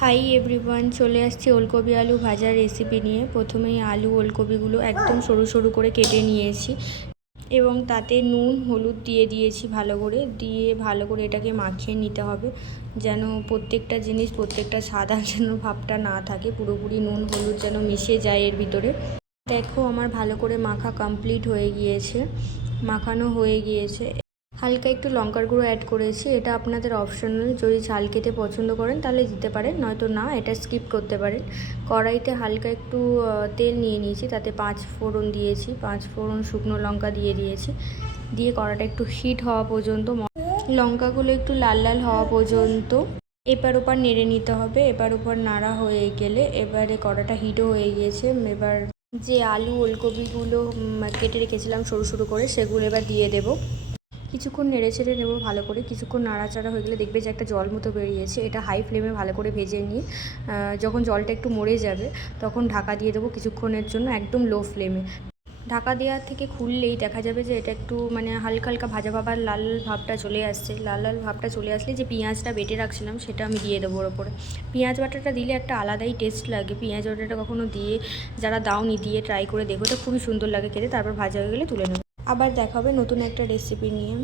Hi everyone, চলে আসছি ওলকপি আলু ভাজার রেসিপি নিয়ে। প্রথমেই আলু ওলকপিগুলো একদম সরু সরু করে কেটে নিয়েছি এবং তাতে নুন হলুদ দিয়ে দিয়েছি ভালো করে এটাকে মাখিয়ে নিতে হবে, যেন প্রত্যেকটা জিনিস প্রত্যেকটা সাদা যেন ভাবটা না থাকে, পুরোপুরি নুন হলুদ যেন মিশে যায় এর ভিতরে। দেখো আমার ভালো করে মাখা কমপ্লিট হয়ে গিয়েছে, মাখানো হয়ে গিয়েছে। হালকা একটু লঙ্কার গুঁড়ো অ্যাড করেছি, এটা আপনাদের অপশনাল, যদি ঝাল খেতে পছন্দ করেন তাহলে দিতে পারেন, নয়তো না, এটা স্কিপ করতে পারেন। কড়াইতে হালকা একটু তেল নিয়ে নিয়েছি, তাতে 5 ফোড়ন দিয়েছি, 5 ফোড়ন শুকনো লঙ্কা দিয়ে দিয়েছি, দিয়ে কড়াটা একটু হিট হওয়া পর্যন্ত, লঙ্কাগুলো একটু লাল লাল হওয়া পর্যন্ত এপার ওপার নেড়ে নিতে হবে। এপার ওপার নাড়া হয়ে গেলে এবারে কড়াটা হিটও হয়ে গিয়েছে, এবার যে আলু ওলকপিগুলো কেটে রেখেছিলাম সরু সরু করে, সেগুলো এবার দিয়ে দেবো। কিছুক্ষণ নেড়ে ছেড়ে নেবো ভালো করে। কিছুক্ষণ নাড়াচাড়া হয়ে গেলে দেখবে যে একটা জল মতো বেরিয়েছে, এটা হাই ফ্লেমে ভালো করে ভেজে নিয়ে যখন জলটা একটু মরে যাবে তখন ঢাকা দিয়ে দেবো কিছুক্ষণের জন্য, একদম লো ফ্লেমে। ঢাকা দেওয়ার থেকে খুললেই দেখা যাবে যে এটা একটু হালকা হালকা ভাজা ভাবার লাল ভাবটা চলে আসছে। লাল লাল ভাবটা চলে আসলে যে পেঁয়াজটা বেটে রাখছিলাম সেটা আমি দিয়ে দেবো ওর ওপরে। পেঁয়াজ বাটাটা দিলে একটা আলাদাই টেস্ট লাগে, পেঁয়াজ বাটাটা কখনো দিয়ে যারা দাওনি দিয়ে ট্রাই করে দেখো, এটা খুবই সুন্দর লাগে খেতে। তারপর ভাজা হয়ে গেলে তুলে নেবো। আবার দেখা হবে নতুন একটা রেসিপি নিয়ে।